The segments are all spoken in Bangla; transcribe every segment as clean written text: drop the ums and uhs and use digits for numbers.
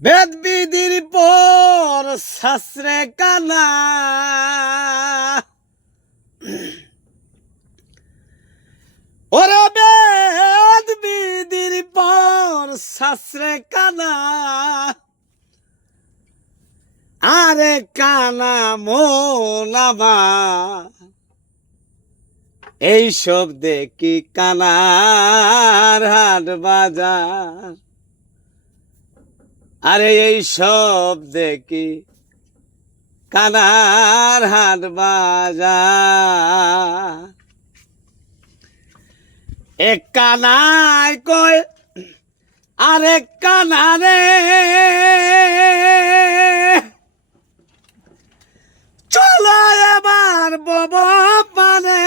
বেদ বিধির পর শাস্ত্রে কানা, ওরে বেদ বিধির পর শাস্ত্রে কানা, আরে কানা মন আমার এইসব দেখি কানার হাট বাজার, আরে এইসব দেখি কানার হাট বাজার। এক কানায় কয় আরেক কানারে, চলো এবার বব পানে,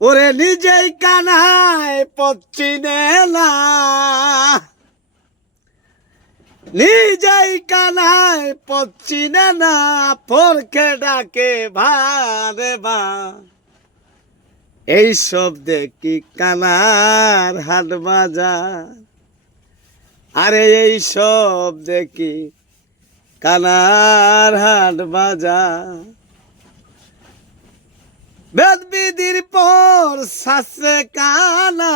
ওরে নিজেই কানায় পচ্চিনে না, নিজেই কানায় পচ্চিনে না, পরকে ডাকে ভারে বা, এইসব দেখি কানার হাট বাজার, আরে এইসব দেখি কানার হাট বাজার। বেদ বিধির পর শাস্ত্রে কানা,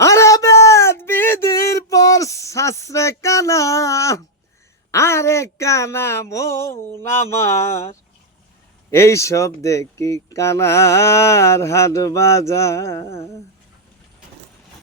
আরে বেদ বিধির পর শাস্ত্রে কানা, আরে কানা মন আমার এইসব দেখি কানার হাট বাজার।